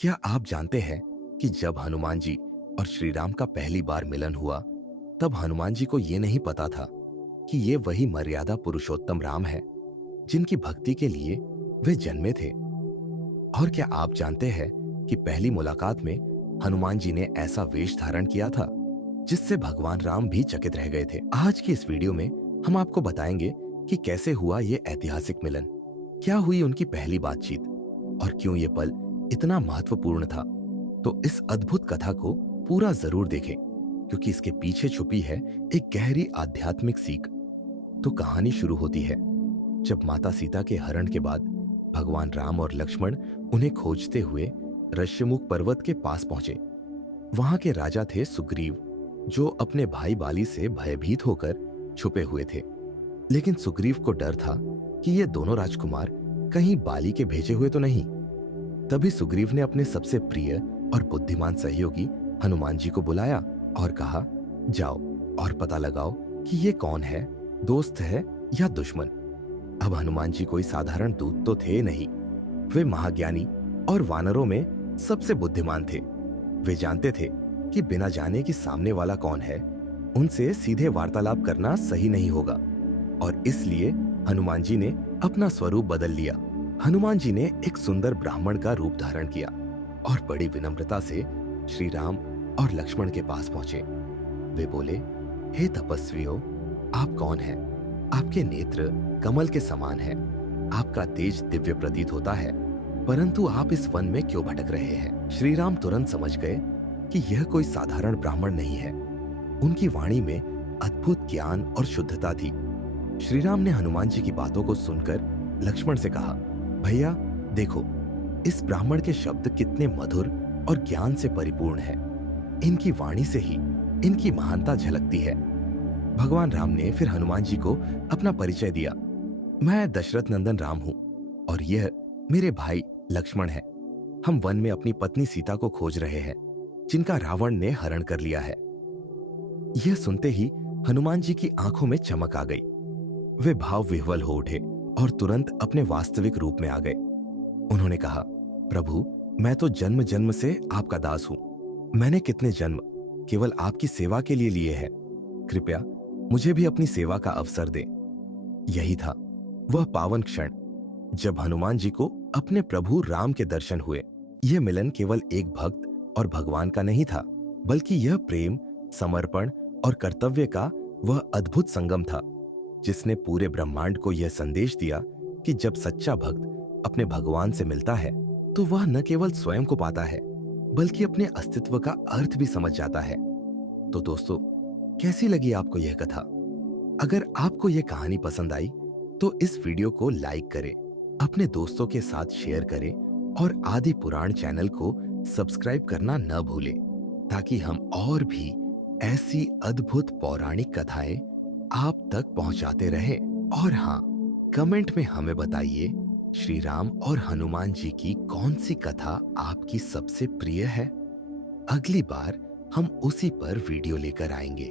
क्या आप जानते हैं कि जब हनुमान जी और श्री राम का पहली बार मिलन हुआ, तब हनुमान जी को यह नहीं पता था कि ये वही मर्यादा पुरुषोत्तम राम है जिनकी भक्ति के लिए वे जन्मे थे। और क्या आप जानते हैं कि पहली मुलाकात में हनुमान जी ने ऐसा वेश धारण किया था जिससे भगवान राम भी चकित रह गए थे। आज की इस वीडियो में हम आपको बताएंगे कि कैसे हुआ ये ऐतिहासिक मिलन, क्या हुई उनकी पहली बातचीत और क्यों ये पल इतना महत्वपूर्ण था। तो इस अद्भुत कथा को पूरा जरूर देखें, क्योंकि इसके पीछे छुपी है एक गहरी आध्यात्मिक सीख। तो कहानी शुरू होती है जब माता सीता के हरण के बाद भगवान राम और लक्ष्मण उन्हें खोजते हुए ऋष्यमुख पर्वत के पास पहुंचे। वहां के राजा थे सुग्रीव, जो अपने भाई बाली से भयभीत होकर छुपे हुए थे। लेकिन सुग्रीव को डर था कि ये दोनों राजकुमार कहीं बाली के भेजे हुए तो नहीं। तभी सुग्रीव ने अपने सबसे प्रिय और बुद्धिमान सहयोगी हनुमान जी को बुलाया और कहा, जाओ और पता लगाओ कि ये कौन है, दोस्त है या दुश्मन। अब हनुमान जी कोई साधारण दूत तो थे नहीं, वे महाज्ञानी और वानरों में सबसे बुद्धिमान थे। वे जानते थे कि बिना जाने कि सामने वाला कौन है, उनसे सीधे वार्तालाप करना सही नहीं होगा, और इसलिए हनुमान जी ने अपना स्वरूप बदल लिया। हनुमान जी ने एक सुंदर ब्राह्मण का रूप धारण किया और बड़ी विनम्रता से श्री राम और लक्ष्मण के पास पहुंचे। वे बोले, हे तपस्वियों, आप कौन हैं? आपके नेत्र कमल के समान हैं, आपका तेज दिव्य प्रतीत होता है, परंतु आप इस वन में क्यों भटक रहे हैं? श्री राम तुरंत समझ गए कि यह कोई साधारण ब्राह्मण नहीं है। उनकी वाणी में अद्भुत ज्ञान और शुद्धता थी। श्री राम ने हनुमान जी की बातों को सुनकर लक्ष्मण से कहा, भैया देखो, इस ब्राह्मण के शब्द कितने मधुर और ज्ञान से परिपूर्ण है। इनकी वाणी से ही इनकी महानता झलकती है। भगवान राम ने फिर हनुमान जी को अपना परिचय दिया। मैं दशरथ नंदन राम हूं और यह मेरे भाई लक्ष्मण है। हम वन में अपनी पत्नी सीता को खोज रहे हैं, जिनका रावण ने हरण कर लिया है। यह सुनते ही हनुमान जी की आंखों में चमक आ गई। वे भाव विह्वल हो उठे और तुरंत अपने वास्तविक रूप में आ गए। उन्होंने कहा, प्रभु, मैं तो जन्म जन्म से आपका दास हूं। मैंने कितने जन्म केवल आपकी सेवा के लिए लिए हैं। कृपया मुझे भी अपनी सेवा का अवसर दें। यही था वह पावन क्षण जब हनुमान जी को अपने प्रभु राम के दर्शन हुए। यह मिलन केवल एक भक्त और भगवान का नहीं था, बल्कि यह प्रेम, समर्पण और कर्तव्य का वह अद्भुत संगम था, जिसने पूरे ब्रह्मांड को यह संदेश दिया कि जब सच्चा भक्त अपने भगवान से मिलता है तो वह न केवल स्वयं को पाता है, बल्कि अपने अस्तित्व का अर्थ भी समझ जाता है। तो दोस्तों, कैसी लगी आपको यह कथा? अगर आपको यह कहानी पसंद आई तो इस वीडियो को लाइक करें, अपने दोस्तों के साथ शेयर करें और आदि पुराण चैनल को सब्सक्राइब करना न भूलें, ताकि हम और भी ऐसी अद्भुत पौराणिक कथाएं आप तक पहुंचाते रहें। और हाँ, कमेंट में हमें बताइए, श्री राम और हनुमान जी की कौन सी कथा आपकी सबसे प्रिय है? अगली बार हम उसी पर वीडियो लेकर आएंगे।